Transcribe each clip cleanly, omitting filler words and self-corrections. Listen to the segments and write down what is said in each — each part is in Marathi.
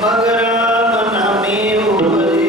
मगराम नामे उपदे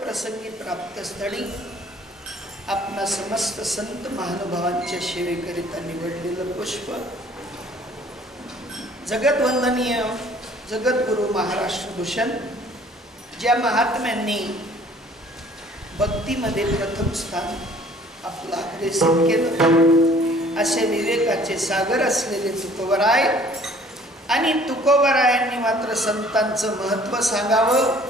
प्रसंगी प्राप्त स्थळी आपणा समस्त संत महानुभावांच्या सेवेकरिता निवडलेलं पुष्प, जगद्वंदनीय जगद्गुरु महाराष्ट्र भूषण ज्या महात्म्यांनी भक्तीमध्ये प्रथम स्थान आपलं अग्रेसित केलं, असे विवेकाचे सागर असलेले तुकोबराय आणि तुकोबरायांनी मात्र संतांचं महत्त्व सांगावं,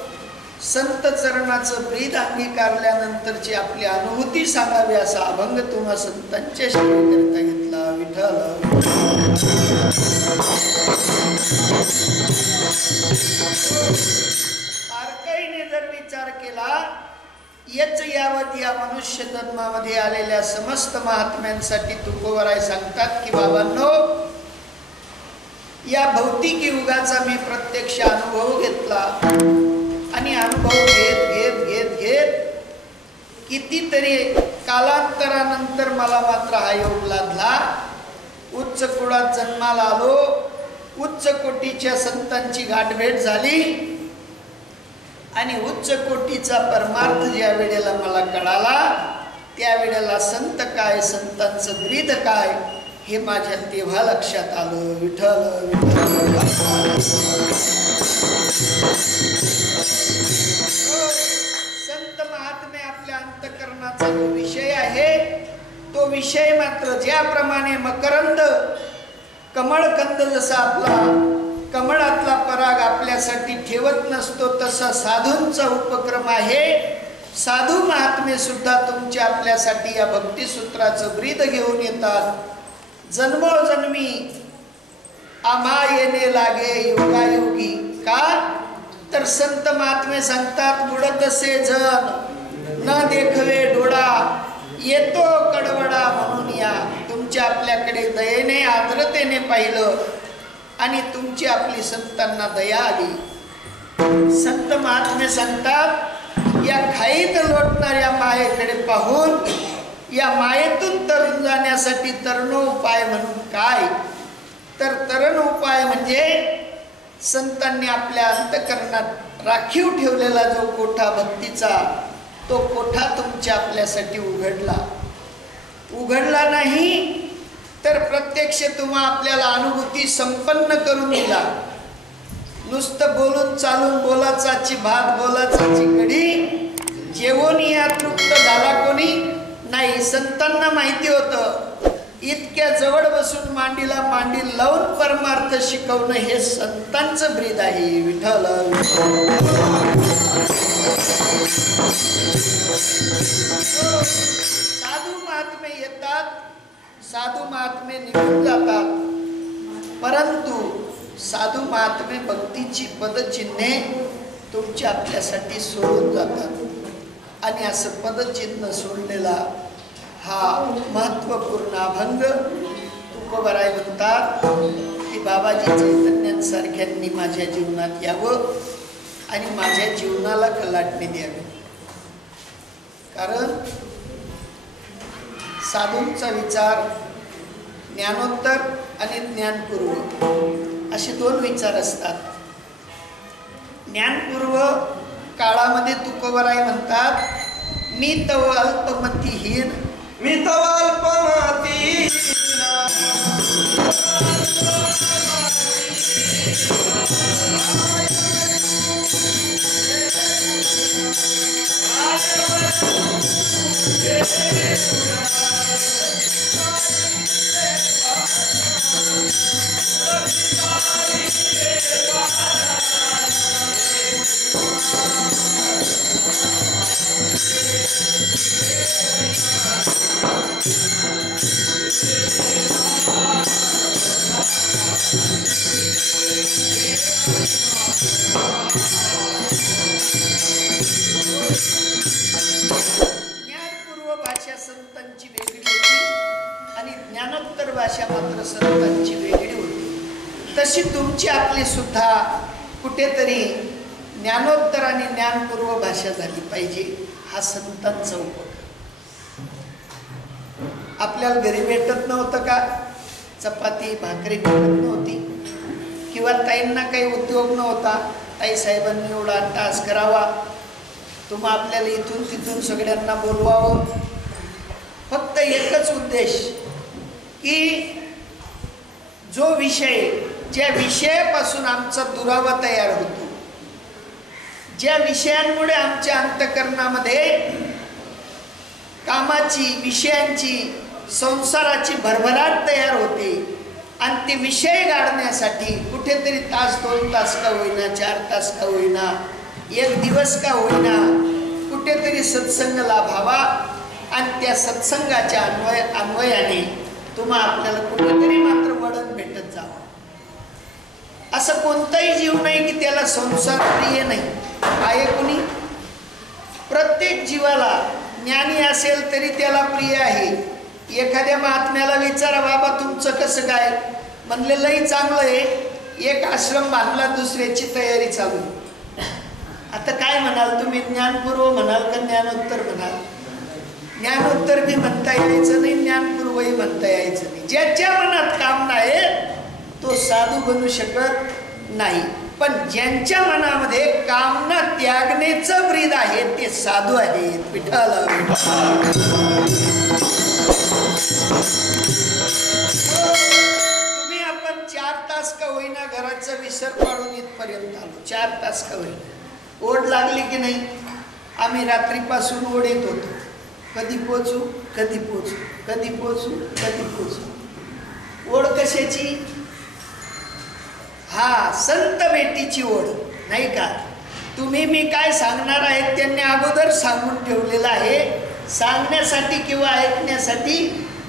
संत चरणाचं ब्रीद अंगीकारल्यानंतरची आपली अनुभूती सांगावी असा अभंग तुम्हा संतांच्या सेवेकरिता घेतला. विठ्ठल बारकाईने जर विचार केला, यच यावत या मनुष्य जन्मामध्ये आलेल्या समस्त महात्म्यांसाठी तुकोबराय सांगतात की बाबांनो, या भौतिक युगाचा मी प्रत्यक्ष अनुभव घेतला आणि अनुभव घेत घेत घेत घेत कितीतरी कालांतरानंतर मला मात्र हा योग लाभला. उच्च कुळात जन्माला आलो, उच्च कोटीच्या संतांची गाठभेट झाली आणि उच्च कोटीचा परमार्थ ज्या वेळेला मला कळाला, त्या वेळेला संत काय, संतांचं ब्रीद काय हे माझ्या तेव्हा लक्षात आलं. विठ्ठल विठ्ठल. संत महात्मे आपल्या अंतःकरणाचा जो विषय आहे, तो विषय मात्र ज्याप्रमाणे मकरंद कमळकंद जसा आपला कमळातला पराग आपल्यासाठी ठेवत नसतो, तसा साधूंचा उपक्रम आहे. साधू महात्मे सुद्धा तुमच्या आपल्यासाठी या भक्तिसूत्राचं ब्रीद घेऊन येतात. जन्मोजन्मी आम्हा येणे लागे योगायोगी. का तर संत महात्मे सांगतात, बुडतसे जन न देखवे डोळा, येतो कडवडा म्हणून या. तुमच्या आपल्याकडे दयेने आर्द्रतेने पाहिलं आणि तुमची आपली संतांना दया आली. संत महात्मे सांगतात, या खाईत लोटणाऱ्या मायेकडे पाहून या मायेतून तरुण जाण्यासाठी तरुणोपाय म्हणून काय, तर तरुण उपाय म्हणजे संतांनी आपल्या अंतःकरणात राखीव ठेवलेला जो कोठा भक्तीचा, तो कोठा तुमच्या आपल्यासाठी उघडला नाही तर प्रत्यक्ष तुम्हा आपल्याला अनुभूती संपन्न करून दिला. नुसतं बोलून चालून बोलाचाची भात बोलाचाची कढी जेवून या तृप्त झाला कोणी नाही. संतांना माहिती होतं, इतक्या जवळ बसून मांडीला मांडी लावून परमार्थ शिकवणं हे संतांचं ब्रीद आहे. विठ्ठल. साधू महात्मे येतात, साधू महात्मे निघून जातात, परंतु साधू महात्मे भक्तीची पदचिन्हे तुमच्या आपल्यासाठी सोडून जातात. आणि असं पदचिन्ह सोडलेला हा महत्त्वपूर्ण अभंग तुकोबराय म्हणतात की बाबाजी चैतन्यांसारख्यांनी माझ्या जीवनात यावं आणि माझ्या जीवनाला कलाटणी द्यावी. कारण साधूंचा विचार ज्ञानोत्तर आणि ज्ञानपूर्व असे दोन विचार असतात. ज्ञानपूर्व काळामध्ये तुकोबराय म्हणतात, मी तव अल्पमतीहीन, मी तव अल्पमतीहीन, ज्ञानपूर्व भाषा संतांची वेगळी होती आणि ज्ञानोत्तर भाषा मात्र संतांची वेगळी होती. तशी तुमची आपली सुद्धा कुठेतरी ज्ञानोत्तर आणि ज्ञानपूर्व भाषा झाली पाहिजे, हा संतांचा उपक्रम. आपल्याला घरी भेटत नव्हतं का, चपाती भाकरी भेटत नव्हती, किंवा ताईंना काही उद्योग नव्हता, ताई साहेबांनी एवढा तास करावा, तुम्हा आपल्याला इथून तिथून सगळ्यांना बोलवावं, फक्त एकच उद्देश की जो विषय, ज्या विषयापासून आमचा दुरावा तयार होतो, ज्या विषयांमुळे आमच्या अंतःकरणामध्ये कामाची, विषयांची, संसाराची भरभराट तयार होते आणि ते विषय गाडण्यासाठी कुठेतरी तास 2 तास का होईना, 4 तास का होईना, 1 दिवस का होईना, कुठेतरी सत्संग लाभावा आणि त्या सत्संगाच्या अन्वयाने तुम्हा आपल्याला कुठेतरी मात्र वळण भेटत जावं. असं कोणताही जीव नाही की त्याला संसार प्रिय नाही. आहे कोणी? प्रत्येक जीवाला, ज्ञानी असेल तरी त्याला प्रिय आहे. एखाद्या महात्म्याला विचारा, बाबा तुमचं कसं काय? म्हणले लई चांगलं आहे, एक आश्रम बांधला, दुसऱ्याची तयारी चालू. आता काय म्हणाल तुम्ही? ज्ञानपूर्व म्हणाल का ज्ञानोत्तर म्हणाल? ज्ञानोत्तर बी म्हणता यायचं नाही, ज्ञानपूर्वही म्हणता यायचं नाही. ज्याच्या मनात कामना आहे तो साधू बनू शकत नाही, पण ज्यांच्या मनामध्ये कामना त्यागण्याचं ब्रीद आहे ते साधू आहेत. विठ्ठल तुम्ही आपण 4 तास का होईना घराचा विसर पाडून इथपर्यंत आलो. 4 तास का होईना. ओढ लागली की नाही? आम्ही रात्रीपासून ओढ येत होतो. कधी पोचू, कधी पोचू, कधी पोचू, कधी पोचू. ओढ कशाची? हा, संत भेटीची ओढ, नाही का? तुम्ही मी काय सांगणार आहे त्यांनी अगोदर सांगून ठेवलेलं आहे. सांगण्यासाठी किंवा ऐकण्यासाठी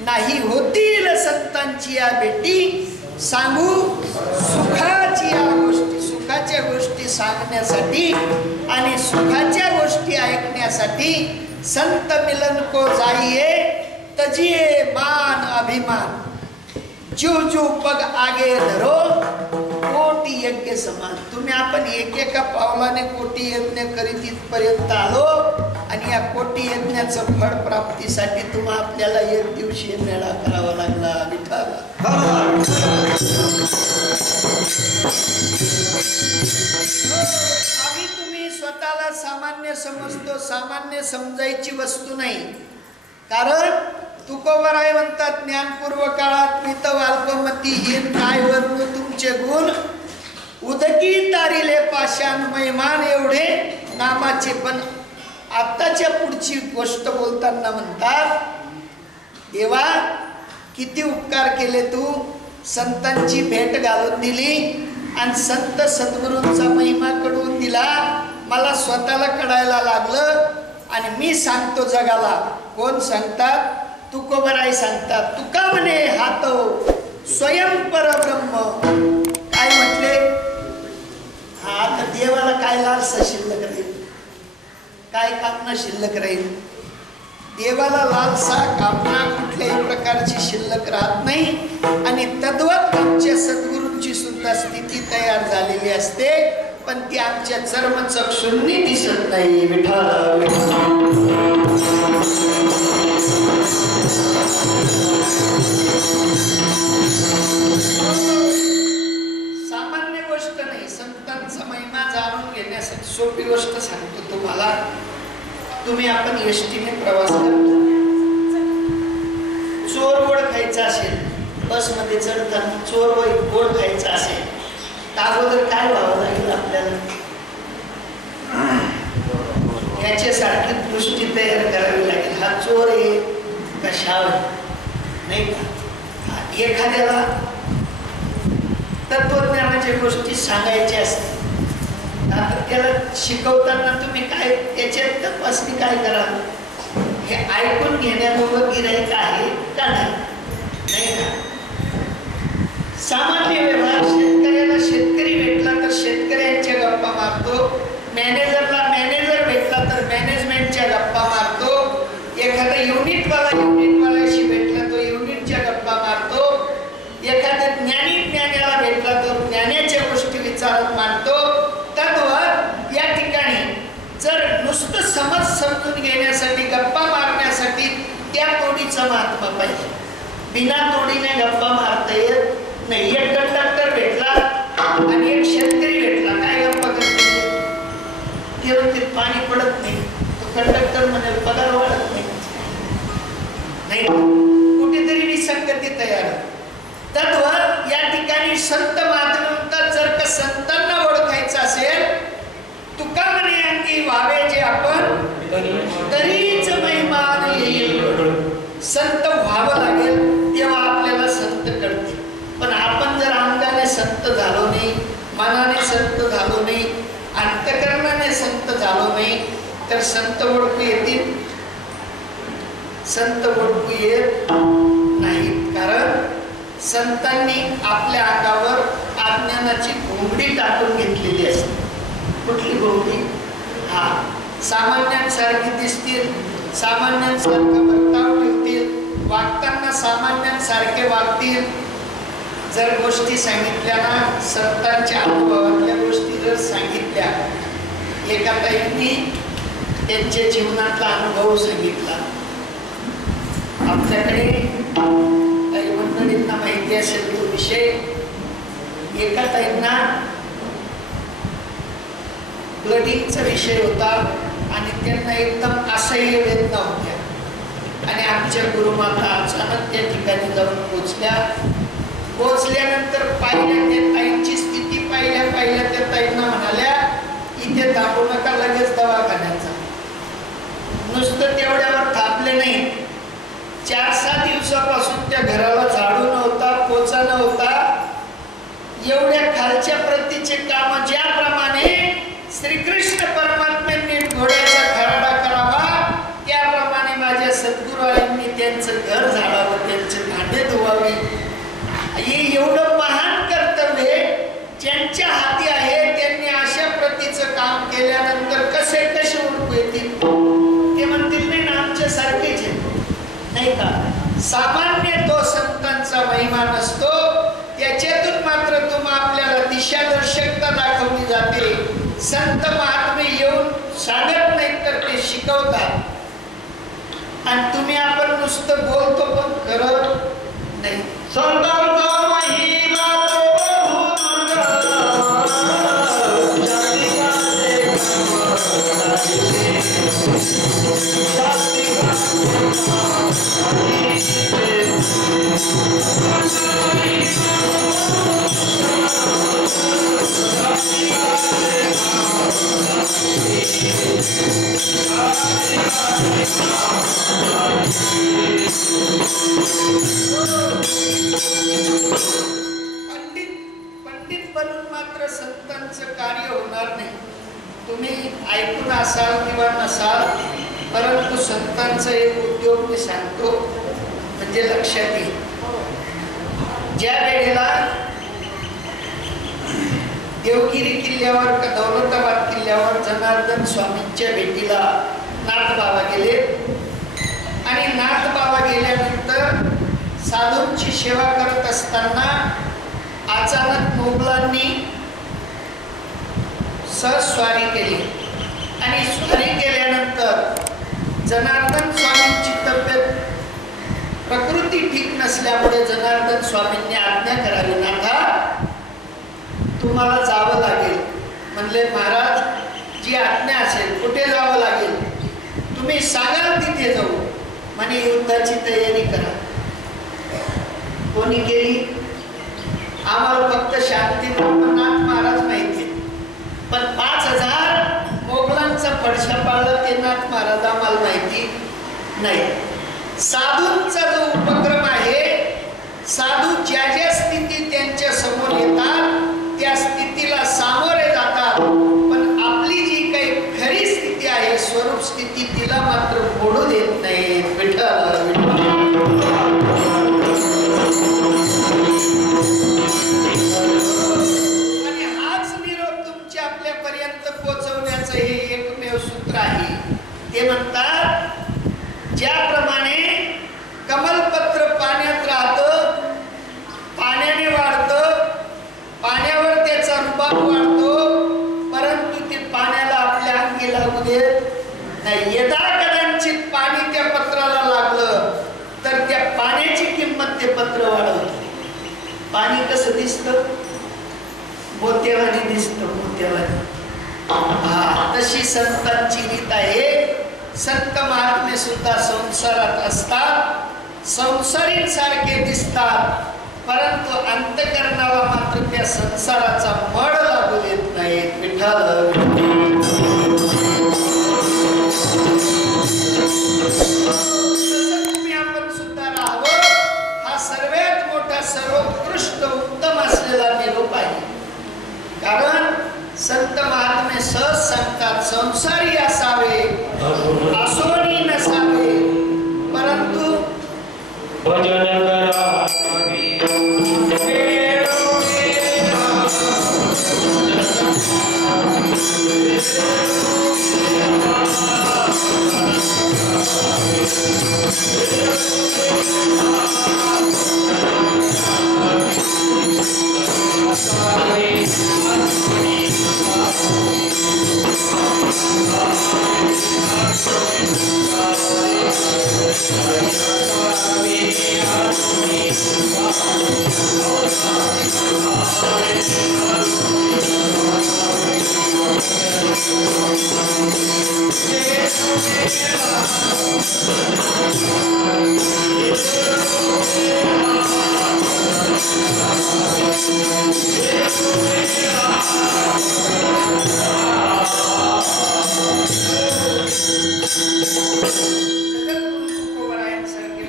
नाही. होतील संतांची या भेटी, सांगू सुखाची या गोष्टी. सुखाच्या गोष्टी सांगण्यासाठी आणि सुखाच्या गोष्टी ऐकण्यासाठी संत मिलन को जाइए, तजिए मान अभिमान, जो जो पग आगे धरो, कोटी यज्ञ समान. तुम्ही आपण एकेका पावलाने कोटी यज्ञ करीत इथपर्यंत आलो आणि या कोटी यज्ञाचं फळ प्राप्तीसाठी तुम्हा आपल्याला एक दिवशी मेळा करावा लागला. विठ्ठल आम्ही तुम्ही स्वतःला सामान्य समजतो. सामान्य समजायची वस्तू नाही. कारण तुकोबराय म्हणतात, ज्ञानपूर्व काळात मित अल्पमती हीन काय वर्णू तुमचे गुण, उदकी तारिले पाषाण महिमान एवढे नामाचे. पण आत्ताच्या पुढची गोष्ट बोलताना म्हणतात, देवा किती उपकार केले तू, संतांची भेट घालून दिली आणि संत सद्गुरूंचा महिमा कळवून दिला. मला स्वतःला कळायला लागलं आणि मी सांगतो जगाला. कोण सांगतात? तुकोबराय सांगतात. तुका म्हणे हात स्वयं परब्रह्म. काय म्हटले? हा, आता देवाला काय लालसा शिल्लक राहील, काय कामना शिल्लक राहील? देवाला लालसा, कामना कुठल्याही प्रकारची शिल्लक राहत नाही. आणि तद्वत आमच्या सद्गुरूंची सुद्धा स्थिती तयार झालेली असते, पण ती आमच्या चर्मचक्षुंनी दिसत नाही. विठ्ठल सामान्य गोष्ट नाही. संतांचा महिमा जाणून घेण्यासाठी सोपी गोष्ट सांगतो तुम्हाला. तुम्ही आपण एसटीने प्रवास करतो, चोर ओळखायचा असेल, बसमध्ये चढताना चोर ओळखायचा असेल, अगोदर काय व्हावं लागेल आपल्याला? याच्यासारखी दृष्टी तयार करावी लागेल. हा चोर आहे का शाव नाही का? एखाद्याला तत्वज्ञानाच्या गोष्टी सांगायच्या असतात, आता त्याला शिकवताना तुम्ही काय त्याच्यात तपासणी काय करा? हे ऐकून घेण्याजोगं गिऱ्हाईक आहे का नाही का? सामान्य व्यवहार, शेतकऱ्याला शेतकरी भेटला तर शेतकऱ्यांच्या गप्पा मारतो, मॅनेजरला मॅनेजर भेटला तर मॅनेजमेंटच्या गप्पा मारतो, एखादा युनिटवाल्याशी भेटला तो युनिटच्या गप्पा मारतो, एखाद्या ज्ञानाला भेटला तो ज्ञानाच्या गोष्टी विचारत मांडतो. तद्वत या ठिकाणी जर नुसतं समज समजून घेण्यासाठी, गप्पा मारण्यासाठी त्या तोडीचा महात्मा पाहिजे. बिना तोडीने गप्पा मारता येत नाही. एक कंडक्टर भेटला आणि एक शेतकरी भेटला, काय गप्पा करते? ते म्हणते पाणी पडत नाही. मनाने संत झालो नाही, अंतकरणाने संत झालो नाही, तर संत ओळखू येतील? संत ओळखू येत नाही. कारण संतांनी आपल्या अंगावर अज्ञानाची घोंगडी टाकून घेतलेली असते. कुठली घोंगडी? हा, सामान्यांसारखी दिसतील, सामान्यांसारखा वर्ताव ठेवतील, वागताना सामान्यांसारखे वागतील. जर गोष्टी सांगितल्या ना, संतांच्या अनुभवातल्या गोष्टी जर सांगितल्या, एका ताईंनी त्यांच्या जीवनातला अनुभव सांगितला. आपल्याकडे काही मंडळींना माहिती असेल तो विषय. एका ताईंना ब्लडिंगचा विषय होता आणि त्यांना एकदम असह्य वेदना होत्या. आणि आमच्या गुरुमाता अचानक त्या ठिकाणी जाऊन पोचल्यानंतर पाहिल्या त्या ताईंची स्थिती पाहिल्या त्या ताईंना म्हणाल्या, इथे थांबू नका, लगेच दवाखान्यात जा. नुसतं तेवढ्यावर थांबले नाही, 4-6 दिवसापासून त्या घराला झाडू नव्हता, पोचा नव्हता. एवढ्या खालच्या प्रतीचे काम ज्याप्रमाणे श्रीकृष्ण परमात्म्यांनी घोड्याचा खराडा करावा, त्याप्रमाणे माझ्या सद्गुरूंनी त्यांचं घर झाडावं, त्यांचे भांडे धुवावे. हे एवढं महान कर्तव्य ज्यांच्या हाती आहे, त्यांनी अशा प्रतीचं काम केल्यानंतर कसे ओळखू येतील? ते म्हणतील नाही ना, आमच्या सारखेच आहे, नाही का? सामान्य तो संतांचा महिमा नसतो, त्याच्यातून मात्र तुम्हाला आपल्याला दिशादर्शकता दाखवली जाते. संत महात्मे येऊन सांगत नाही, तर ते शिकवतात. आणि तुम्ही आपण नुसतं बोलतो पण करत नाही. संतांचा महिमा पंडित बनून मात्र संतांचं कार्य होणार नाही. तुम्ही ऐकून असाल किंवा नसाल, परंतु संतांचा एक उद्योग मी सांगतो, म्हणजे लक्षात येईल. ज्या वेळेला देवगिरी किल्ल्यावर का दौलताबाद किल्ल्यावर जनार्दन स्वामींच्या भेटीला नाथबाबा गेले. आणि नाथबाबा गेल्यानंतर साधूंची सेवा करत असताना अचानक मोगलांनी स्वारी केली. आणि स्वारी केल्यानंतर जनार्दन स्वामींची तब्येत, प्रकृती ठीक नसल्यामुळे जनार्दन स्वामींनी आज्ञा करावी, नाथा तुम्हाला जावं लागेल. म्हणले, महाराज जी आज्ञा असेल, कुठे जावं लागेल? तुम्ही सांगाल तिथे जाऊ. म्हणे, युद्धाची तयारी करा. कोणी केली? आम्हाला फक्त शांती नाथ महाराज माहिती, पण 5000 मोगलांचा फडशा पाळला ते नाथ महाराज आम्हाला माहिती नाही. साधूंचा जो उपक्रम आहे, साधू ज्या ज्या स्थिती त्यांच्या समोर येतात त्या स्थितीला सामोरे जातात, पण आपली जी काही खरी स्थिती आहे, स्वरूप स्थिती, तिला मात्र मोडू देत नाही. आणि हाच निरोप तुमच्या आपल्यापर्यंत पोहोचवण्याचं हे एकमेव सूत्र आहे. ते म्हणतात, ज्याप्रमाणे कमलपत्र पाण्यात राहतं, पाण्याने वाढतं, पाण्यावर त्याचा रुबाब वाढतो, परंतु ते पाण्याला आपल्या अंगी लागू देत नाही. यदा कदाचित पाणी त्या पत्राला लागलं तर त्या पाण्याची किंमत ते पत्र वाढवतं. पाणी कसं दिसतं? मोत्यावानी दिसतं, मोत्यावानी. तशी संतांची रीत आहे. संत महात्मे सुद्धा संसारात असतात, संसारींसारखे दिसतात, परंतु अंतकरणाला मात्र त्या संसाराचा मळ लागू देत नाहीत. विठ्ठल तुम्ही आपण सुद्धा राहावं, हा सर्वात मोठा, सर्वोत्कृष्ट, उत्तम असलेला निरोप आहे. संत महात्मे सहज सांगतात, संसारी असावे असोनी नसावे, परंतु भजन करावे.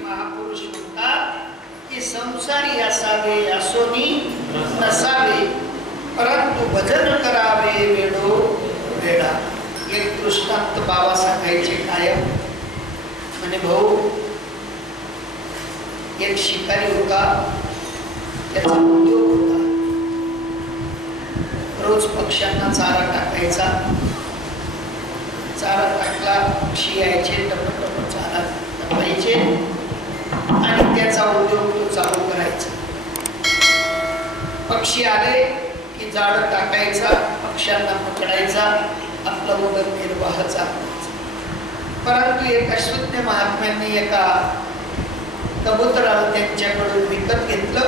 महापुरुष म्हणतात की संसारी असावे असोनी नसावे, परंतु भजन करावे वेडो वेडा. एक दृष्टांत बाबा सांगायचे कायम. म्हणे भाऊ, एक शिकारी होता, त्याचा उद्योग होता. रोज पक्ष्यांना चारा टाकायचा. चारा टाकला, पक्षी यायचे, टपटप चारा टाकायचे आणि त्याचा उद्योग तो चालू करायचा. पक्षी आले की जाळ टाकायचा, पक्ष्यांना पकडायचा, आपला उदरनिर्वाह चालवायचा. परंतु एका शून्य महात्म्यांनी एका कबुतराला त्यांच्याकडून विकत घेतलं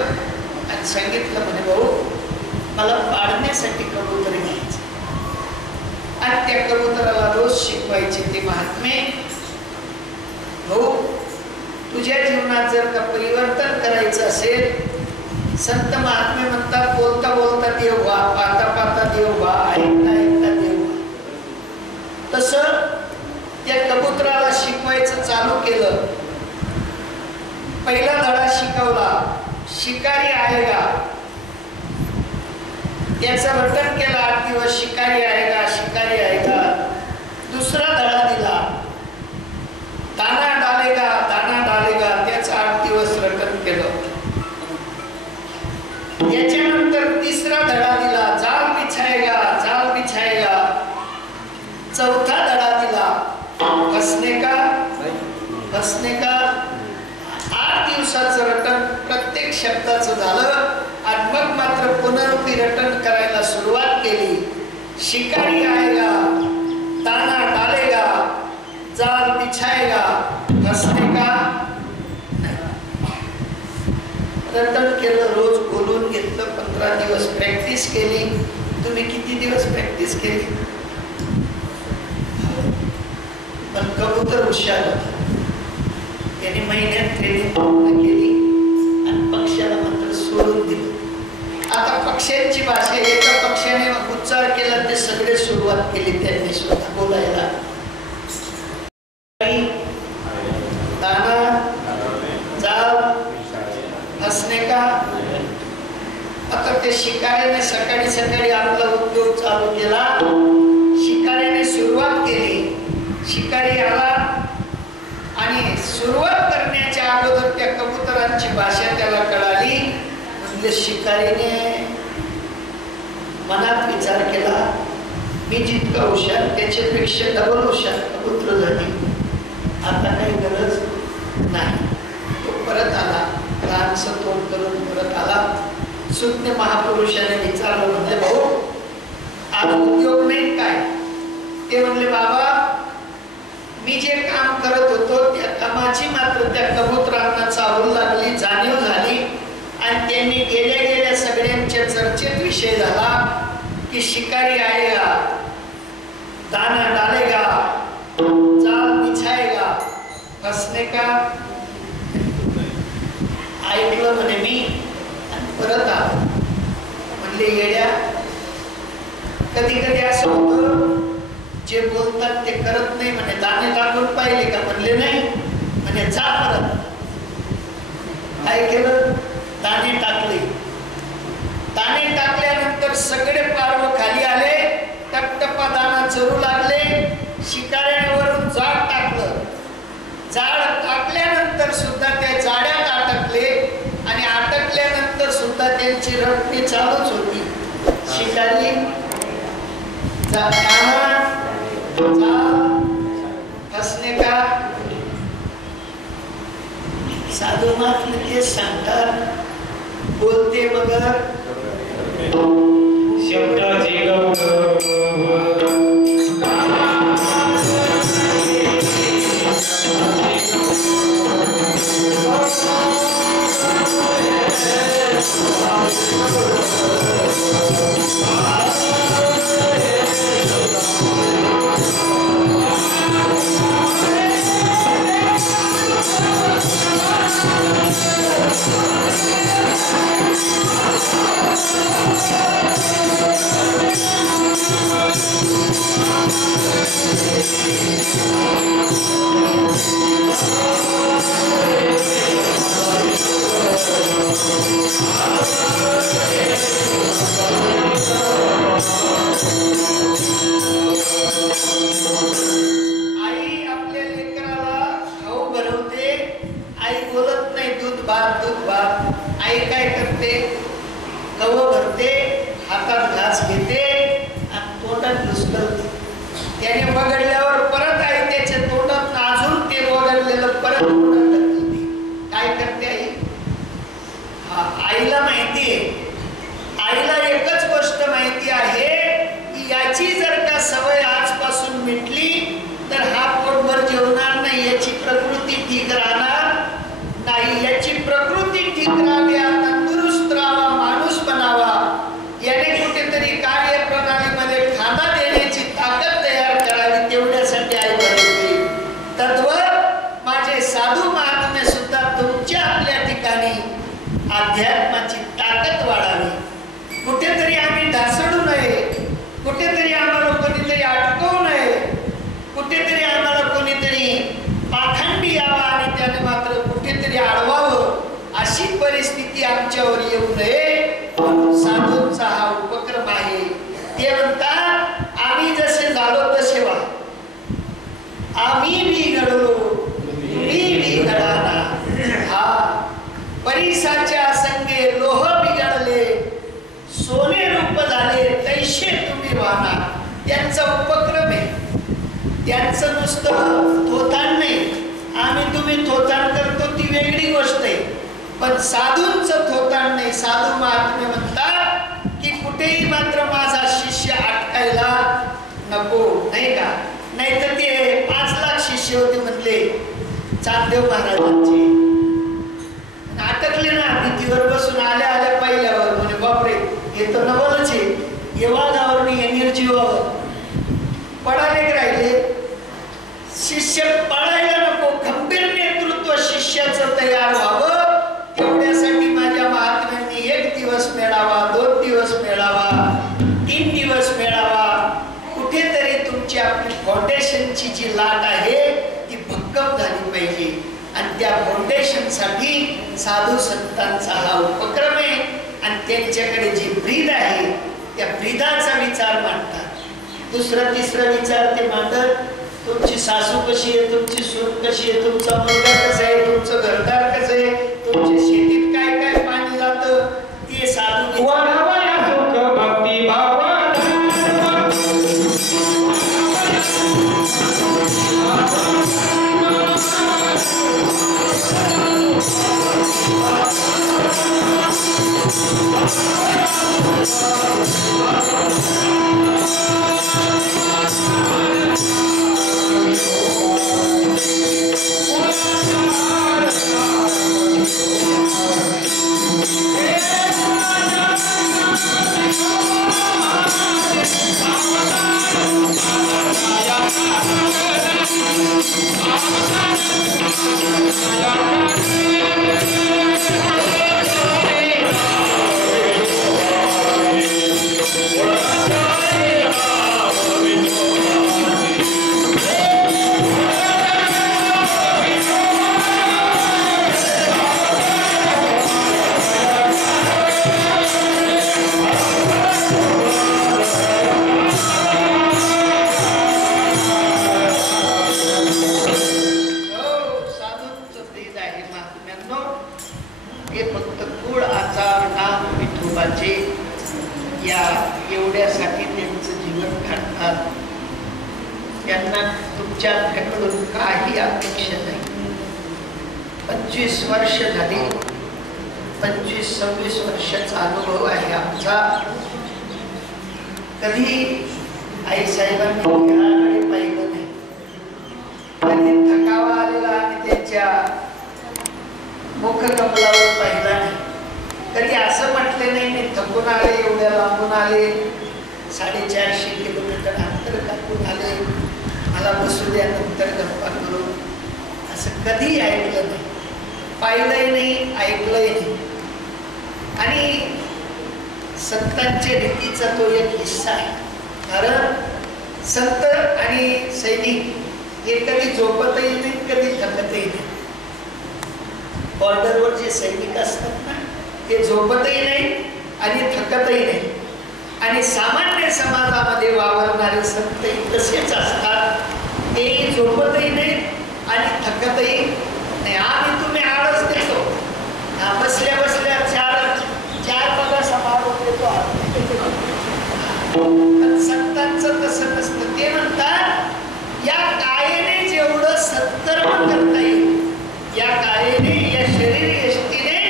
आणि सांगितलं, म्हणे भाऊ, मला पाळण्यासाठी कबूतर घ्यायचं. आणि त्या कबुतराला रोज शिकवायचे ते महात्मे, भाऊ, तुझ्या जीवनात जर का परिवर्तन करायचं असेल, संत महात्मे म्हणतात, बोलता बोलता देव व्हा, पाहता पाहता देव व्हा, ऐकता ऐकता देव व्हा. तसं त्या कबुतराला शिकवायचं चालू केलं. पहिला धडा शिकवला, शिकारी आएगा. त्याचं रटन केलं 8 दिवस, शिकारी आएगा शिकारी आएगा. दुसरा धडा दिला, दाना डालेगा दाना डालेगा. त्याचं 8 दिवस रटन केलं. याच्यानंतर तिसरा धडा दिला, जाल बिछाएगा जाल बिछाएगा. चौथा धडा दिला, फसने का फसने का. 8 दिवसाचं रटन प्रत्येक शब्दाचं झालं आणि मग मात्र पुनरुक्ती रटन करायला सुरुवात केली. शिकारी आएगा, दाना डालेगा, जाल बिछाएगा, फसने का. रटन केलं, रोज बोलून घेतलं. 15 दिवस प्रॅक्टिस केली. तुम्ही किती दिवस प्रॅक्टिस केली? पण कबूतर हुशार होता. त्याने महिन्यात ट्रेनिंग पूर्ण केली आणि पक्ष्याला मात्र सोडून दिलं. आता पक्ष्यांची भाषा, एका पक्ष्याने उच्चार केला ते सगळे सुरुवात केली त्यांनी स्वतः बोलायला. दाना जाल फसने का. आता ते शिकाऱ्याने सकाळी सकाळी आपला उद्योग चालू केला. शिकाऱ्याने सुरुवात केली. शिकारी आला आणि सुरुवात करण्याच्या अगोदर त्या कबुतरांची भाषा त्याला कळाली. म्हणजे शिकारीने मनात विचार केला, मी जितका हुशार त्याच्यापेक्षा डबल हुशार कबूतर झाली. आता काही गरज नाही. तो परत आला, लहानसं तोंड करून परत आला. सुज्ञ महापुरुषाने विचारलं, म्हणले भाऊ, आज उद्योग नाही काय? ते म्हणले, बाबा, मी जे काम करत होतो त्या कामाची मात्र त्या कबुतरांना चालू लागली, जाणीव झाली आणि त्यांनी गेल्या गेल्या सगळ्यांच्या चर्चेत विषय झाला की शिकारी आएगा, दाना डालेगा, जाल बिछाएगा, फसने का. ऐकलं म्हणे मी आणि परत आलो. म्हणले, येड्या, कधी कधी असं होतं जे बोलतात ते करत नाही. म्हणे दाणे टाकून पाहिले का? म्हणले नाही. म्हणे जा परत. काय केलं? दाणे टाकले. दाणे टाकल्यानंतर सगळे पारव खाली आले शिकारी हसणे का साधू महात्मे ते सांगतात बोलते मगर शब्दाचे गौरव अध्यात्माची ताकद वाढावी. कुठेतरी आम्ही ढासळू नये, कुठेतरी आम्हाला कोणीतरी अटकवू नये, कुठेतरी आम्हाला कोणीतरी पाखंडी यावा आणि त्याने मात्र कुठेतरी अडवावं अशी परिस्थिती आमच्यावर येऊ नये म्हणून साधूंचा हा उपक्रम आहे. ते म्हणतात आम्ही जसे झालो तसे व्हा, आम्ही बी घडलो तुम्ही बी घडाना. हा परिसाच्या संगे लोह बिघडले, सोने रूप झाले तैशे तुम्ही वाहना. त्यांचा उपक्रम आहे. त्यांचं नुसतं थोताण नाही, आम्ही तुम्ही थोताण करतो ती वेगळी गोष्ट आहे, पण साधूंचं थोताण नाही. साधू महात्मे म्हणतात की कुठेही मात्र माझा शिष्य अटकायला नको, नाही का. नाही तर ते 5 लाख शिष्य होते म्हणले चांदेव महाराजांचे, अटकले ना भीतीवर बसून आल्या आल्या पहिल्यावर म्हणजे बापरे हे तर नवलच आहे, येवागावर निर्जीवावर पडाले राहिले. शिष्य पडायला नको, खंबीर नेतृत्व शिष्याचं तयार व्हावं. तेवढ्यासाठी माझ्या महात्म्यांनी 1 दिवस मेळावा, 2 दिवस मेळावा, 3 दिवस मेळावा, कुठेतरी तुमची आपली फाउंडेशनची जी लाट आहे ती भक्कम झाली पाहिजे. आणि त्या फाउंडेशनसाठी साधू संतांचा हा उपक्रम आहे. आणि त्यांच्याकडे जी ब्रीद आहे त्या ब्रीदाचा विचार मांडतात. दुसरा तिसरा विचार ते मांडत, तुमची सासू कशी आहे, तुमची सून कशी आहे, तुमचा मुलगा कसा आहे, तुमचं घरदार कसं आहे, तुमच्या शेतीत काय काय पाणी जातं ते साधू भक्ती भाव एवढ्यासाठी त्यांचं जीवन काढतात. त्यांना तुमच्याकडून काही अपेक्षा नाही. 25 वर्ष झाली, 25-26 वर्षाचा अनुभव आहे आमचा. कधी आई साहेबांनी घराकडे पाहिलं नाही, कधी थकावा आलेला आणि त्यांच्या मुखकमलावर पाहिला नाही, कधी असं म्हटले नाही मी थकून आले, एवढ्या लांबून आले, 450 किलोमीटर अंतर कापून आले, मला बसू द्या नंतर गप्पा करू, असं कधी ऐकलं नाही, पाहिलंही नाही, ऐकलंही नाही. आणि संतांच्या रीतीचा तो एक हिस्सा आहे. कारण संत आणि सैनिक हे कधी झोपतही नाही, कधी थकतही नाही. बॉर्डरवर जे सैनिक असतात ना, ते झोपतही नाही आणि थकतही नाही. आणि सामान्य समाजामध्ये वावरणारे संत तसेच असतात, ते झोपतही नाही आणि थकतही नाही. आम्ही तुम्ही आळस देतो, बसल्या बसल्या चार बघा समारोह देतो. पण संतांचं तसं नसतं. ते म्हणतात या कायेने जेवढं सत्कर्म करता येईल, या कायेने, या शरीर यष्टीने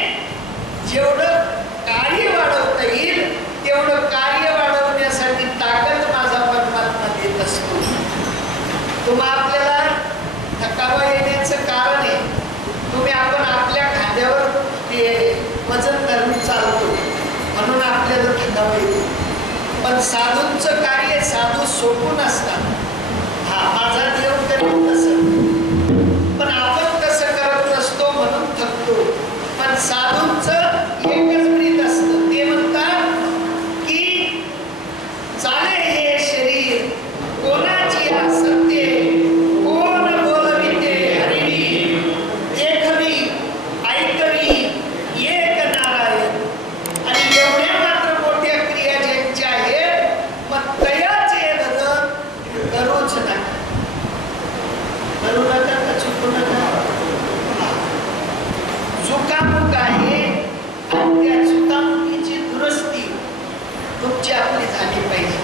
जेवढं कार्य वाढवता येईल तेवढं कार्य वाढवण्यासाठी ताकद माझा परमात्मा देत असतो. तुम्हा आपल्याला थकावा येण्याचं कारण आहे, तुम्ही आपण आपल्या खांद्यावर ते वजन धरून चालतो म्हणून आपल्याला थकावा येतो. पण साधूंचं कार्य साधू सोपून असतात. हा माझा देव करीत तसं, पण आपण तसं करत नसतो म्हणून थकतो. पण साधूंचं एकच ब्रीद असतं. ते म्हणतात की चाले हे शरीर कोणाची असत्य, कोण बोलविते हरिणी, देखवी ऐकवी एक नारायण. आणि एवढ्या मात्र मोठ्या क्रिया ज्यांच्या आहेत, मग तयाचे भजन करूच नका. करू नका का चुकू नका. चुकामुक आहे आणि त्या चुकामुकीची दुरुस्ती तुमची आपली झाली पाहिजे.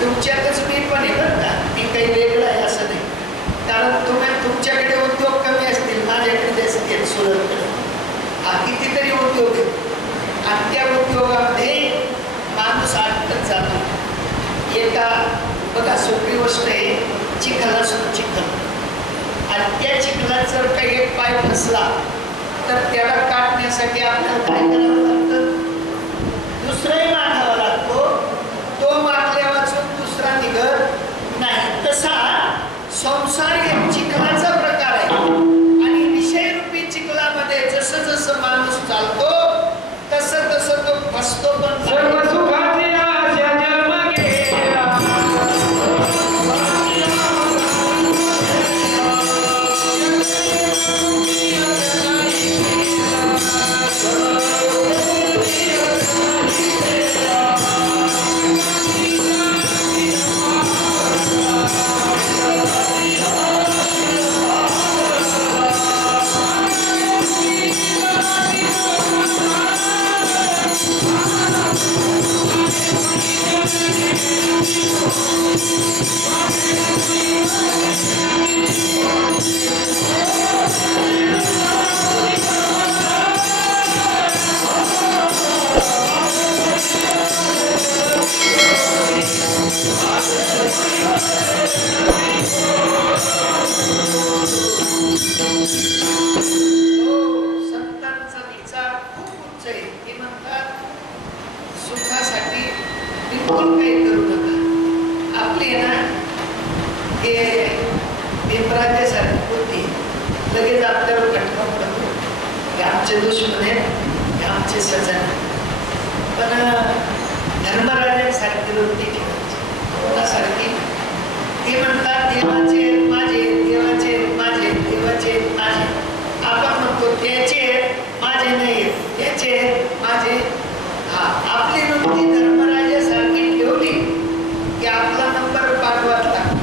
तुमच्यातच मी पण आहे बरं का, मी काही वेगळं आहे असं नाही. कारण तुमच्याकडे उद्योग कमी असतील, माझ्याकडे असतील सुरतकडे. हा कितीतरी उद्योग आहेत आणि त्या उद्योगामध्ये माणूस अडकत जातो. एका बघा सोपी गोष्ट आहे, चिखल असतो चिखल, आणि त्या चिखलात जर काही एक पाय फसला तर त्याला काढण्यासाठी आपल्याला काय करावं लागतं, दुसराही मागावा लागतो. तो मागल्या वाचून दुसरा निघत नाही. तसा संसार एक चिखलाचा प्रकार आहे आणि विषयरूपी चिखलामध्ये जसं जसं माणूस चालतो तसं तसं तो फसतो. पण सर्व सुखाची आशा जन्म घेला, संतांचा विचार खूप उच्च आहे. ते म्हणतात सुखासाठी बिलकुल काही करू नका. आपली ना हे पिंपराच्यासारखी होती, लगेच आपल्यावर खटका पडतो. हे आमचे दुश्मन आहेत, हे आमचे सजन. पण धर्मराजांसारखी वृत्ती ठेवायची. कोणासारखी? ते म्हणतात देवाचे माझे, देवाचे माझे, देवाचे माझे. आपण म्हणतो त्याचे माझे नाही, त्याचे माझे. हा आपली वृत्ती धर्मराजासारखी ठेवली की आपला नंबर पाठवायला लागतो.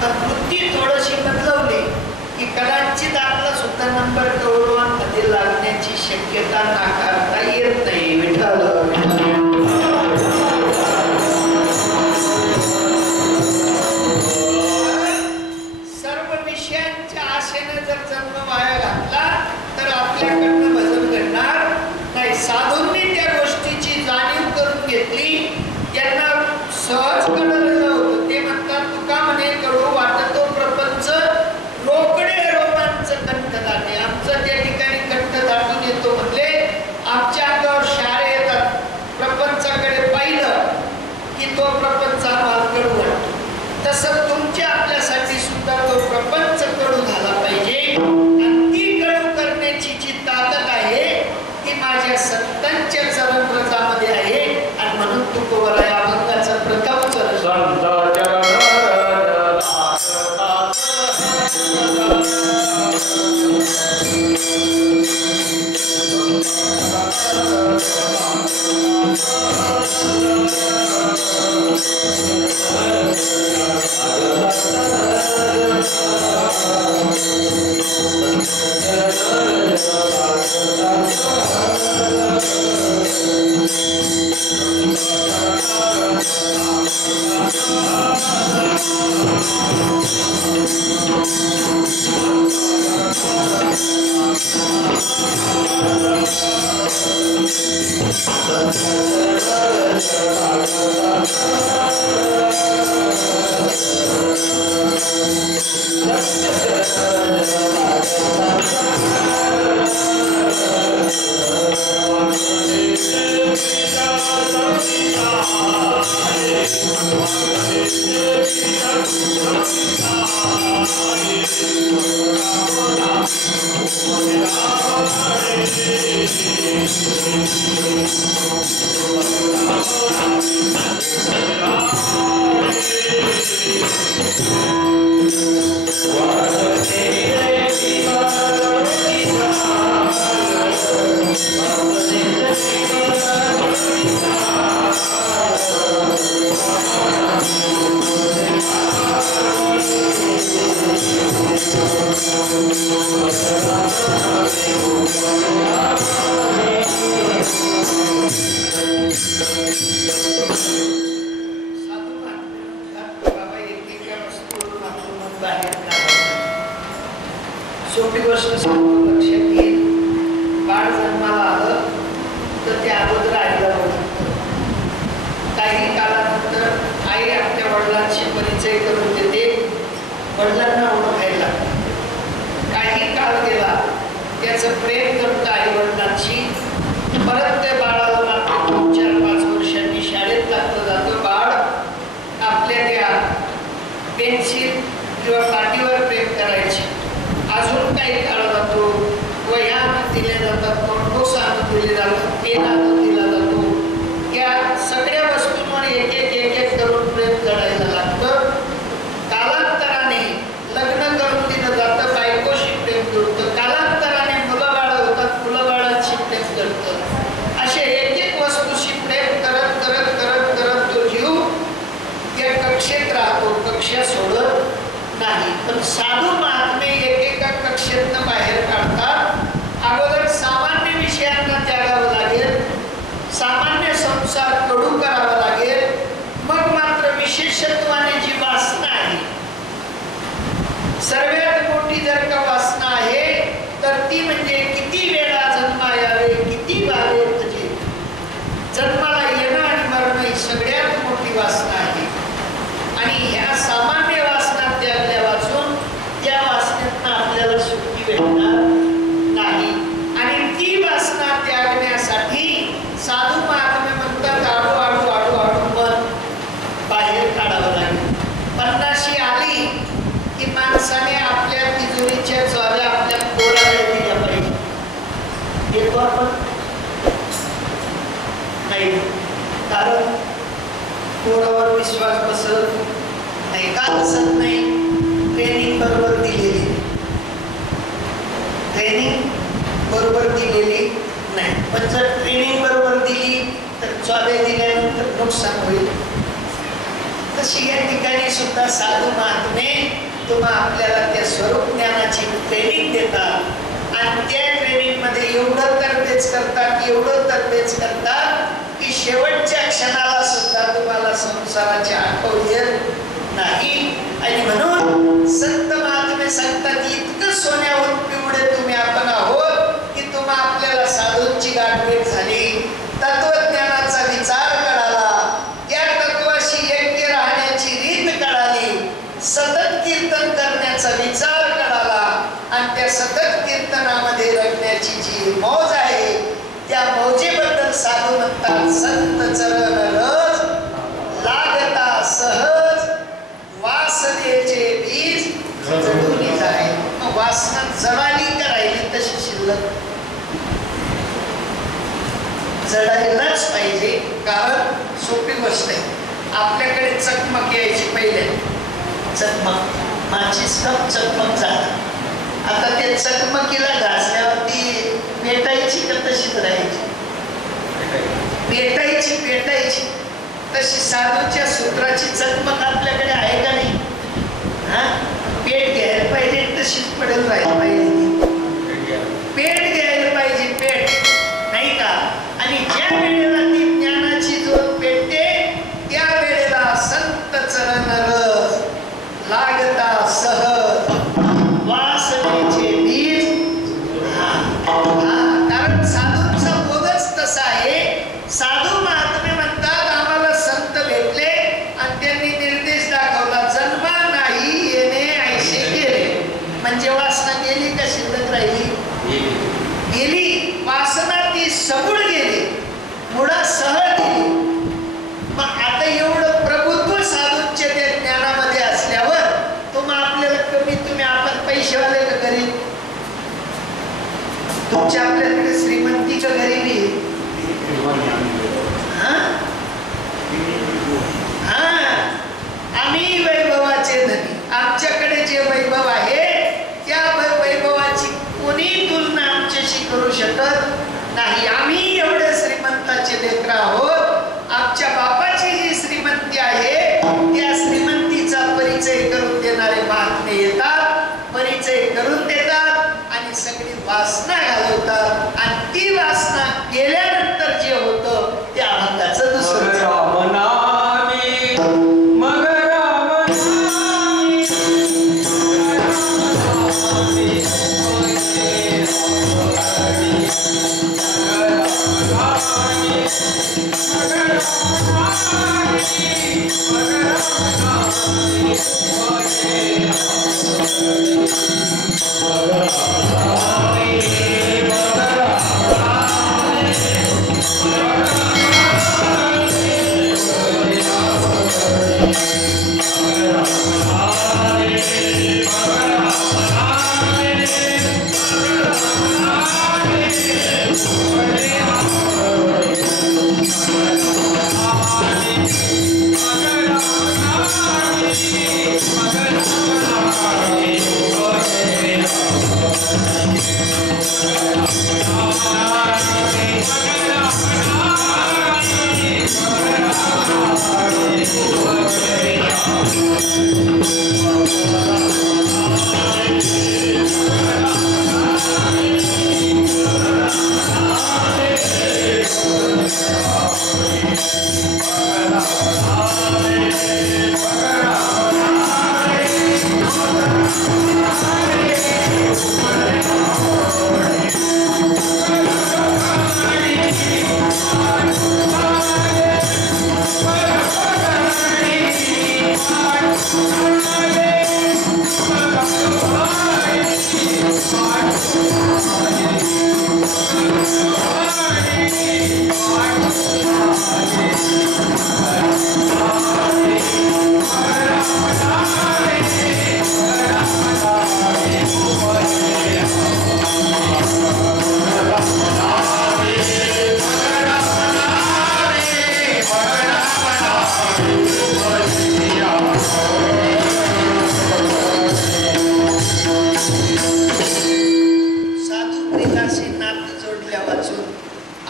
पण वृत्ती थोडीशी बदलवली की कदाचित आपला सुद्धा नंबर कौरवांमध्ये लागण्याची शक्यता नाकारता येत नाही. विठ्ठल सहज कळलं होतं. ते म्हणतात तुका म्हणे कडू वाटतो प्रपंच रोकडे रोमांच कंठ दाटे. आमचं त्या ठिकाणी कंठ दाटून येतो म्हणले आमच्या अंगावर शहारे येतात. प्रपंचाकडे पाहिलं की तो प्रपंच आम्हाला कडू वाटतो. तसं तुमच्या आपल्यासाठी सुद्धा तो प्रपंच कडू झाला पाहिजे. आणि ती कडू करण्याची जी ताकद आहे ती माझ्या संतांच्या चरणव्रतामध्ये आहे. आणि म्हणून तुकोबरा या अभंगाचा प्रथम चरण सोपी गोष्ट सांगतो लक्षात येईल. बाळ जन्माला आलं तर ते अगोदर आईला ओळखतं. काही काळानंतर आई आपल्या वडिलांशी परिचय करून देते. वडिलांना ओळखायला लागतं. काही काळ गेला त्याचं प्रेम करतं आई वडिलांशी. परत ते बाळाला 4-5 वर्षांनी शाळेत टाकलं जातं. बाळ आपल्या त्या पेन्सिल किंवा पाटीवर प्रेम करायचे. अजून काही काळ जातो. वह्या दिल्या जातात, नोटबुक्स दिले जातात, पेन दिला जातो. या सगळ्या वस्तूंवर एक एक करून प्रेम करायला लागतं. कालांतराने लग्न करून दिलं जातं. बायकोशी प्रेम करतं. कालांतराने मुलं बाळ होतात. मुलं बाळांशी प्रेम करतं. असे एक वस्तूशी प्रेम करत करत करत करत तो जीव त्या कक्षेत राहतो. कक्षा सोडत नाही. पण साधू महात्मे एकेका कक्षेतनं बाहेर काढतात. अगोदर सामान्य विषयांना त्यागावं लागेल. सामान्य संसार कडू करावा लागेल. मग मात्र विशेषत्वाने जी वासना आहे, सर्वात मोठी जर का वासना आहे तर ती म्हणजे किती वेळा जन्मा यावे, किती वावे तुझे. जन्माला येणं आणि मरणं ही सगळ्यात मोठी वासना आहे. आणि ह्या सामान्य वासना त्यागल्या वाचून त्या वासनेतनं आपल्याला सुट्टी भेटणार नाही. आणि ती वासना त्यागण्यासाठी साधू महात्मे म्हणतात आडू आडू आडू आडू मन बाहेर काढावं लागेल. 50शी आली की माणसाने आपल्या तिजोरीच्या चाव्या आपल्या पोराला दिल्या पाहिजे. येतो आपण नाही, कारण पोरावर विश्वास बसत नाही. का बसत नाही? ट्रेनिंग बरोबर दिलेली नाही. पण जर ट्रेनिंग बरोबर दिली तर चाव्या दिल्यानंतर नुकसान होईल. तशी या ठिकाणी सुद्धा साधू महात्मे तुम्हा आपल्याला त्या स्वरूप ज्ञानाची ट्रेनिंग देतात. आणि त्या ट्रेनिंगमध्ये एवढं तरबेज करतात की शेवटच्या क्षणाला सुद्धा तुम्हाला संसाराची आठवण येत नाही. आणि म्हणून संत महात्मे सांगतात इतकं सोन्याहून पिवळे तुम्ही आपण आहोत की तुम्हा आपल्याला साधूंची गाठभेट झाली. तत्वज्ञानाचा विचार कळाला. त्या तत्वाशी एक संत चरण रज लागता सहज वासनेचे बीज जडून जाय. वासना जडाली का राहिली तशी शिल्लक जडायलाच पाहिजे. कारण सोपी गोष्ट आहे. आपल्याकडे चकमक यायची पहिले चकमक माचीस कप चकमक झाला. आता ते चकमकीला घासल्यावरती पेटायची का तशीच राहायची? पेटायची. तशी साधूच्या सूत्राची चकमक आपल्याकडे आहे का नाही? हा, पेट घ्यायला पाहिजे तशीच पडेल राहायला पाहिजे. पेट घ्यायला पाहिजे, पेट नाही का? आणि ज्या वेळेला ती ज्ञानाची जोर पेटते त्या वेळेला संत चरण रज लागता सहज वासनेचे बीज. कारण साधूंचा बोधच तसा आहे. साधू महात्मे म्हणतात आम्हाला संत भेटले आणि त्यांनी निर्देश दाखवला, जन्मा नाही येणे ऐसे गेले. म्हणजे वासना गेली का शिल्लक राहिली? गेली. वासना ती सबूड गेली, मुळा सहज गेली. मग आता एवढं प्रभुत्व साधूंच्या त्या ज्ञानामध्ये असल्यावर आपल्याला कमी तुम्ही आपण पैसेवाले का गरीब? तुमच्या आपल्याकडे श्रीमंती का गरिबी? आम्ही वैभवाचे धनी. आमच्याकडे जे वैभव आहे त्या वैभवाची कोणी तुलना आमच्याशी करू शकत नाही. आम्ही एवढे श्रीमंताचे लेकरं आहोत. आमच्या बापाची जी श्रीमंती आहे त्या श्रीमंतीचा परिचय करून देणारे महात्मे येतात, परिचय करून देतात आणि सगळी वासना घालवतात. आणि ती वासना गेल्यानंतर जे होतं त्या अभंगाचं दुसरं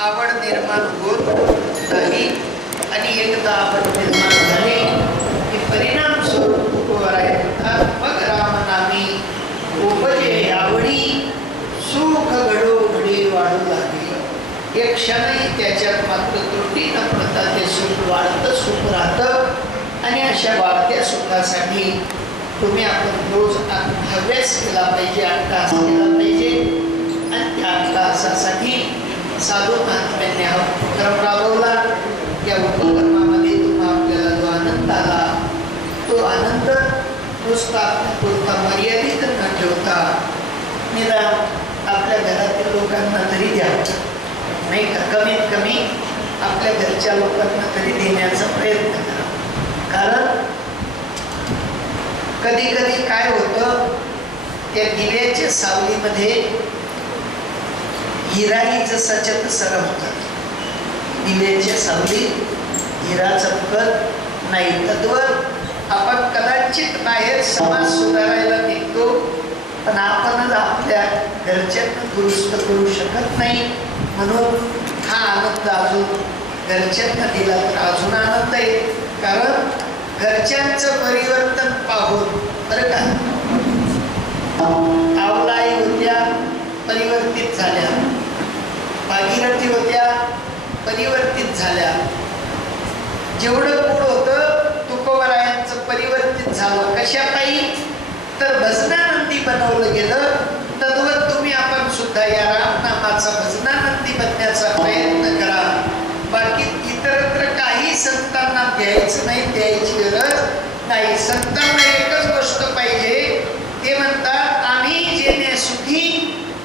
आवड निर्माण होत नाही. आणि एकदा आवड निर्माण झाली की परिणाम स्वरूप मग राम नामी उपजे आवडी सुख घडो घडी वाढू लागली. एक क्षणही त्याच्यात मात्र त्रुटी न पडता ते सुख वाढतं, सुख राहतं. आणि अशा वाढत्या सुखासाठी तुम्ही आपण रोज अभ्यास केला पाहिजे, अभ्यास केला पाहिजे. आणि त्या अभ्यासासाठी साधू महात्म्यांनी हा उपक्रम राबवला. या उपक्रमामध्ये तुम्हाला आपल्याला जो आनंद आला तो आनंद नुसता पुरता मर्यादित न ठेवता निदान आपल्या घरातील लोकांना तरी द्या, नाही का? कमीत कमी आपल्या घरच्या लोकांना तरी देण्याचा प्रयत्न करा. कारण कधी कधी काय होतं, त्या दिव्याच्या सावलीमध्ये हिराही जसाच्या तसा रमतात. दिव्याच्या सावलीत हिरा चमकत नाही. तद्वत आपण कदाचित बाहेर समाज सुधारायला निघतो, पण आपणच आपल्या घरच्यांना दुरुस्त करू शकत नाही. म्हणून हा आनंद अजून घरच्यांना दिला तर अजून आनंद आहे. कारण घरच्यांचं परिवर्तन पाहून, बरं का, आवलाई होत्या परिवर्तित झाल्या, भागीरथी होत्या परिवर्तित झाल्या, जेवढं गुण होतं तुकोबरायांचं परिवर्तित झालं. कशापायी? तर भजनानंदी बनवलं गेलं. तद्वत तुम्ही आपण सुद्धा या रामनामाचा भजनानंदी बनण्याचा प्रयत्न करा. बाकी इतरत्र काही संतांना द्यायचं नाही, द्यायची गरज नाही. संतांना एकच गोष्ट पाहिजे, ते म्हणतात आम्ही जेणे सुखी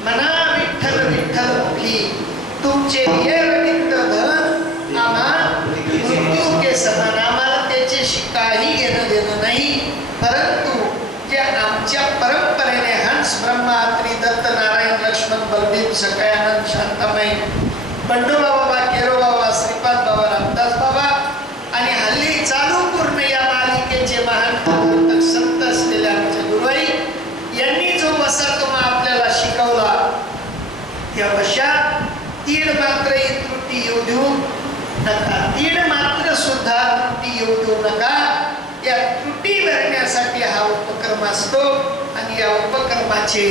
मना विठ्ठल विठ्ठल मुखी, तुमचे विरविंद धन आम्हा मृत्यू के समान. आम्हाला त्याच्याशी काही घेणं देणं नाही. परंतु जे आमच्या परंपरेने हंस ब्रह्मा त्रिदत्त नारायण लक्ष्मण बलदेव सकयानंद शांताबाई बंडोबा बाबा केरोबा बाबा श्रीपाद बाबा रामदास बाबा आणि हल्ली चालू पूर्ण या मालिकेचे महान प्रवर्तक संत असलेले आमचे गुरुई यांनी जो वसा तुम्हा आपल्याला शिकवला, त्या वशात तीड मात्र त्रुटी येऊ देऊ नका. तीड मात्र सुद्धा त्रुटी येऊ देऊ नका. या त्रुटी भरण्यासाठी हा उपक्रम असतो आणि या उपक्रमाचे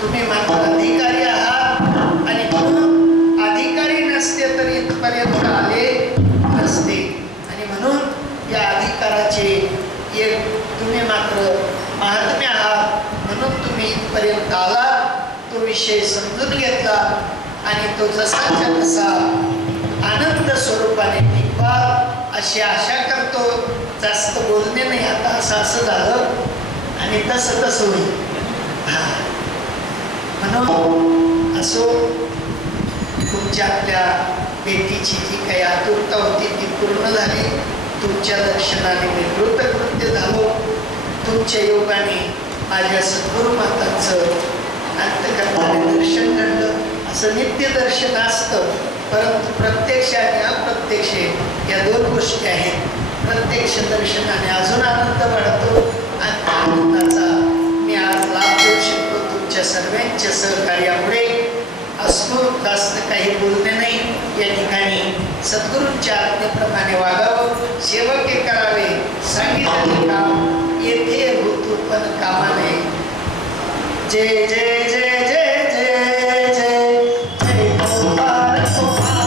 तुम्ही मात्र अधिकारी आहात. आणि म्हणून अधिकारी नसते तरी इथपर्यंत आले नसते. आणि म्हणून या अधिकाराचे एक तुम्ही मात्र महात्म्य आहात. म्हणून तुम्ही इथपर्यंत आला, तो विषय समजून घेतला आणि तो जसाच्या तसा आनंद स्वरूपाने टिकवा अशी आशा करतो. जास्त बोलणे नाही, आता असं झालं आणि तसं होईल. म्हणून असो, तुमच्या आपल्या भेटीची जी काही आतुरता होती ती पूर्ण झाली. तुमच्या दर्शनाने मी कृतकृत्य झालो. तुमच्या योगाने माझ्या सद्गुरु मातांचं अंतःकरणाने दर्शन घडलं. असं नित्य दर्शन असतं, परंतु प्रत्यक्ष आणि अप्रत्यक्ष या दोन गोष्टी आहेत. प्रत्यक्ष दर्शनाने अजून आनंद वाढतो आणि त्या आनंदाचा मी आज लाभ घेऊ शकतो तुमच्या सर्वांच्या सहकार्यामुळे. असतो जास्त काही बोलणे नाही. या ठिकाणी सद्गुरूंच्या आज्ञेप्रमाणे वागावं, सेवके करावे, सांगितले काम येथे होतो पण कामाने. जय जय जय जय जय जय जय गोपाळ गोपाळ.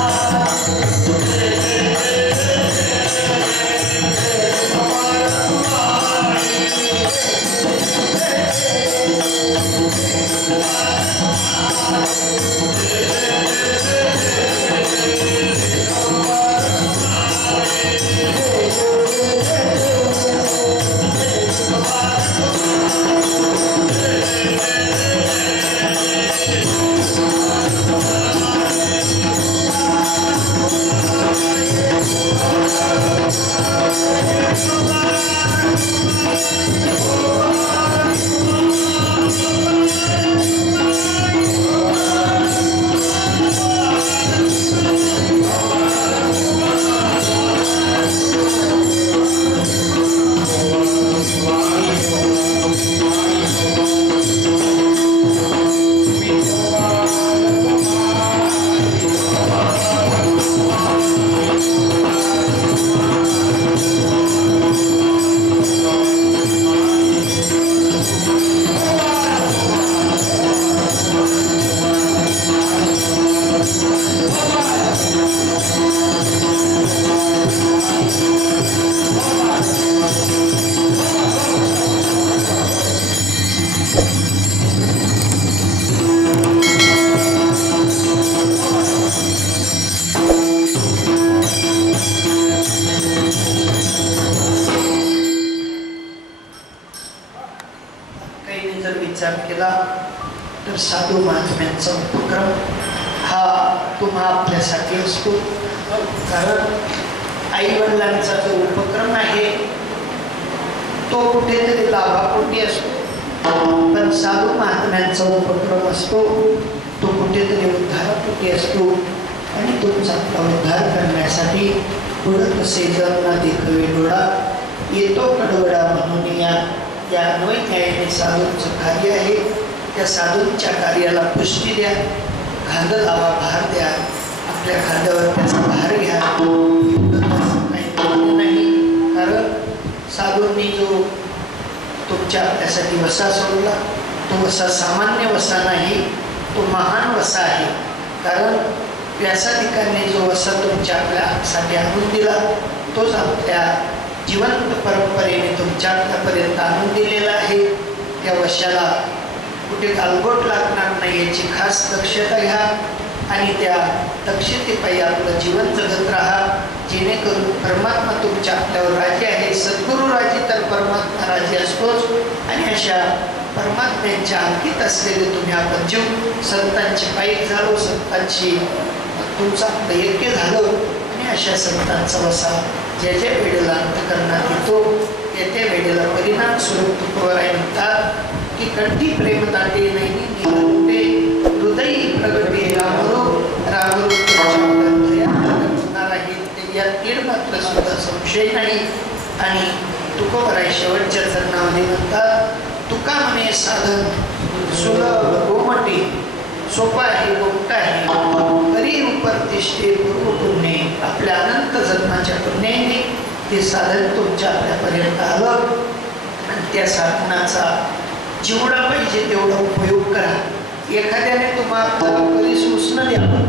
साधू महात्म्यांचा उपक्रम हा तुम्हा आपल्यासाठी असतो. कारण आईवडिलांचा जो उपक्रम आहे तो कुठेतरी लाभापोटी असतो, पण साधू महात्म्यांचा उपक्रम असतो तो कुठेतरी उद्धारापोटी असतो. आणि तुमचा उद्धार करण्यासाठी पुढं कसे जगना देखवे डोळा येतो कडवडा म्हणून या अन्वय न्यायाने साधूंचं कार्य आहे. त्या साधूंच्या कार्याला पुष्टी द्या, खांद लावा, भार द्या, आपल्या खांद्यावर त्याचा भार घ्या. काही नाही, कारण साधूंनी जो तुमच्या आपल्यासाठी वसा सोडला तो वसा सामान्य वसा नाही, तो महान वसा आहे. कारण व्यासाधिकांनी जो वसा तुमच्या आपल्यासाठी आणून दिला तोच आपल्या जिवंत परंपरेने तुमच्या आपल्यापर्यंत आणून दिलेला आहे. त्या वशाला कुठे गालबोट लागणार नाही याची खास दक्षता घ्या आणि त्या दक्षतेपायी आपलं जीवन जगत राहा, जेणेकरून परमात्मा तुमच्या आपल्यावर राजी आहे. सद्गुरू राजी तर परमात्मा राजी असतोच. आणि अशा परमात्म्यांच्या अंकित असलेले तुम्ही आपण जीव संतांची पायी झालो, संतांची तुमचं आपलं ऐक्य झालं. आणि अशा संतांचा वसा ज्या ज्या वेळेला अंतकरणात येतो त्या त्या वेळेला परिणाम स्वरूप तुकोबाराय म्हणतात की कंठी प्रेम दाटे नाही निघालते हृदयी प्रगटे रामरूप होणार आहे. यात तीड मात्र सुद्धा संशय नाही. आणि तुकोबाराय शेवटच्या चरणामध्ये म्हणतात, तुका म्हणे साधन सुलभ गोमटे सोपा आहे, गोमटा आहे, तरी उपरतिष्ठे पूर्व पुण्य. आपल्या अनंत जन्माच्या पुण्याने ते साधन तुमच्या आपल्यापर्यंत आलं. आणि त्या साधनाचा जेवढा पाहिजे तेवढा उपयोग करा. एखाद्याने तुम्हाला परीस उष्ण द्यावं,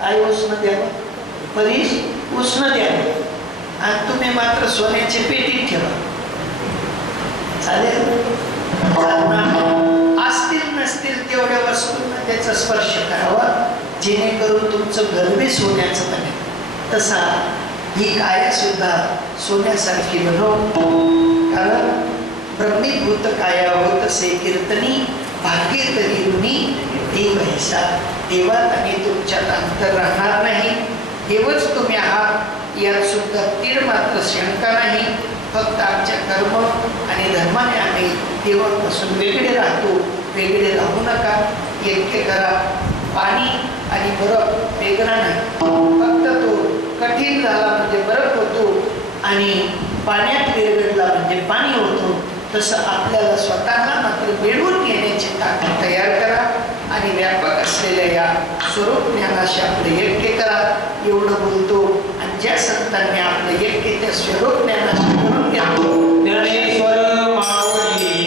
काय उष्ण द्यावं, परीस उष्ण द्यावं, आणि तुम्ही मात्र सोन्याची पेटी ठेवा, चालेल? असतील नसतील तेवढ्या वस्तूंना त्याचा स्पर्श करावा, जेणेकरून तुमचं गरबीस होण्याचं बने. तसा ही काया सुद्धा सोन्यासारखी बनव. कारण ब्रह्मीभूत काया होत से कीर्तनी भाग्य तरी ऋणी देव ऐसा. देवात आणि तुमच्यात अंतर राहणार नाही. देवच तुम्ही आहात यात सुद्धा तीड मात्र शंका नाही. फक्त आमच्या कर्म आणि धर्माने आम्ही देवापासून वेगळे राहतो. वेगळे राहू नका, ऐक्य करा. पाणी आणि बर्फ वेगळा नाही, फक्त तो कठीण झाला म्हणजे बर्फ होतो आणि पाण्यात विरघळला म्हणजे पाणी होतो. तसं आपल्याला स्वतःला मात्र मिळवून घेण्याची ताकद तयार करा आणि व्यापक असलेल्या या स्वरूप ज्ञानाशी आपले ऐक्य करा. एवढं बोलतो. आणि ज्या संतांनी आपले ऐक्य त्या स्वरूप ज्ञानाशी करून घेतो ज्ञानेश्वर माऊली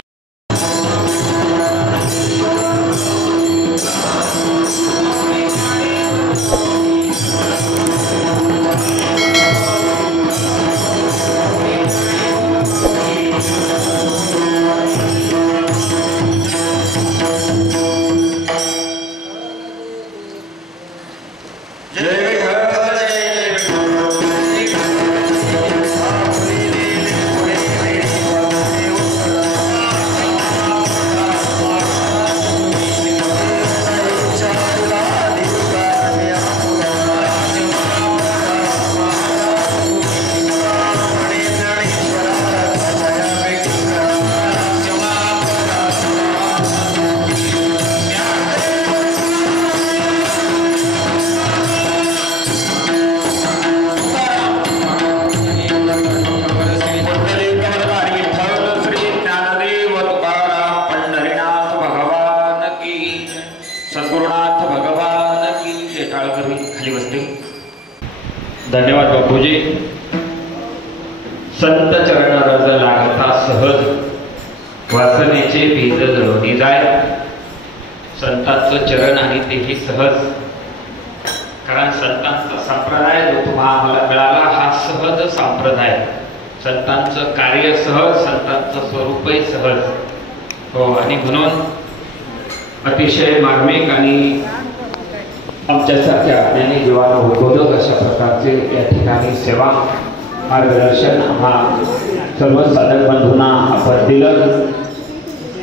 धन्यवाद बापूजी. संत चरण रज लागता सहज वासनेचे बीज जळून जाय. संतांचं चरण आणि तेही सहज, कारण संतांचा संप्रदाय जो तुम्हाला मिळाला हा सहज संप्रदाय. संतांचं कार्य सहज, संतांचं स्वरूपही सहज. हो, आणि म्हणून अतिशय मार्मिक आणि आमच्यासारख्या ज्ञानी जीवाला उद्बोधक अशा प्रकारचे या ठिकाणी सेवा मार्गदर्शन हा सर्व साधक बंधूंना आपण दिलं.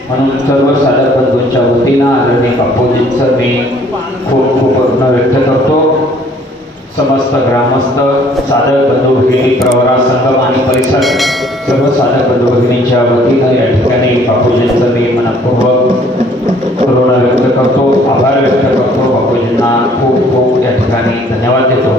म्हणून सर्व साधक बंधूंच्या वतीनं आदरणीय बापूजींचं मी खूप खूप व्यक्त करतो. समस्त ग्रामस्थ, साधक बंधू भगिनी, प्रवरा संगम आणि परिसर सर्व साधक बंधू भगिनींच्या वतीनं या ठिकाणी बापूजींचं मी मनपूर्वक करुणा व्यक्त करतो, आभार व्यक्त करतो. बापूजींना खूप खूप या ठिकाणी धन्यवाद देतो.